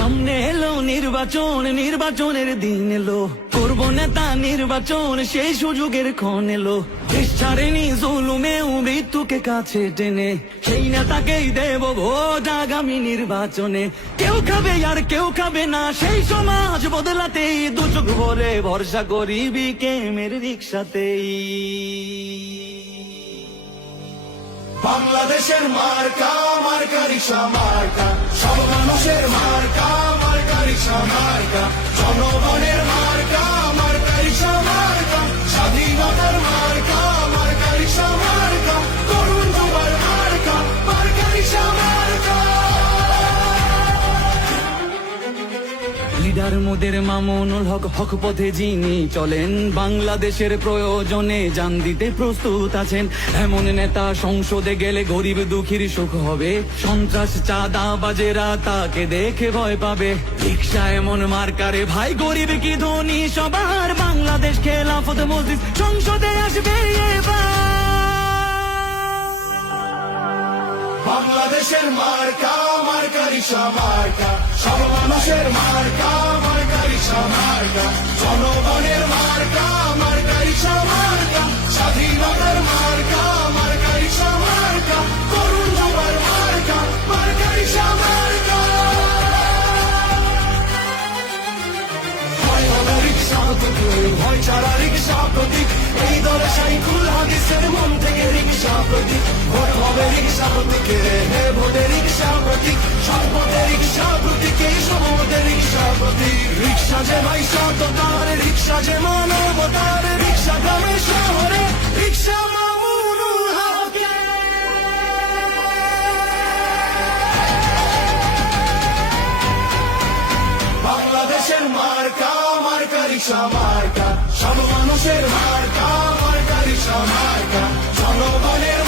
সামনে এলো নির্বাচন, নির্বাচনের দিন এলো, করবো নেতা নির্বাচন, সেই সুযোগের ক্ষণ এলো। দেশ ছাড়েনি জুলুমেও মৃত্যুকে কাছে টেনে, সেই নেতাকেই দেব ভোট আগামী নির্বাচনে। কেউ খাবে আর কেউ খাবে না, সেই সমাজ বদলাতেই দু চোখ ভরে ভরসা করি বিকেমের রিক্সাতেই। বাংলাদেশের মার্কা, মার্কা রিক্সা মার্কা, সব মানুষের মার্কা, মার্কা রিক্সা মার্কা, জনগণের মার্কা, মার্কা রিক্সা মার্কা, স্বাধীনতার মার্কা, মার্কা রিক্সা মার্কা, তরুণ যুবার মার্কা, মার্কা রিক্সা মার্কা। লিডার মোদের মামুনুল হক, হক পথে যিনি চলেন, বাংলাদেশের প্রয়োজনে জান দিতে প্রস্তুত আছেন। এমন নেতা সংসদে গেলে গরিব দুঃখীর সুখ হবে, সন্ত্রাস চাঁদাবাজেরা তাকে দেখে ভয় পাবে। রিক্সা এমন মার্কারে ভাই, গরিব কি ধনী সবার, বাংলাদেশ খেলাফত মসজিদ সংসদে আসবে এবার। বাংলাদেশের মার্কা, মার্কা রিক্সা মার্কা, সব মানুষের মার্কা, মার্কা রিক্সা মার্কা, জনগণের মার্কা, মার্কা রিক্সা মার্কা, স্বাধীনতার মার্কা, মার্কা রিক্সা মার্কা, তরুণ যুবার মার্কা, মার্কা রিক্সা মার্কা। হয় হবে রিক্সা প্রতীক, হয় ছাড়া রিক্সা প্রতীক, এই দলে সাইকুল হাদিসের মন থেকে রিক্সা প্রতীক। ভোট হবে রিক্সা প্রতীকে, হে ভোটে রিক্সা প্রতীক, সর্বতে রিক্সা প্রতীক, এই সর্বতে রিক্সা প্রতীক। রিক্সা যে ভাই সততার, রিক্সা যে মানবতার, রিক্সা গ্রামে শহরে, রিক্সা মামুনুল হকের। বাংলাদেশের মার্কা, মার্কা রিক্সা মার্কা, সব মানুষের মার্কা, মার্কা রিক্সা মার্কা, জনগণের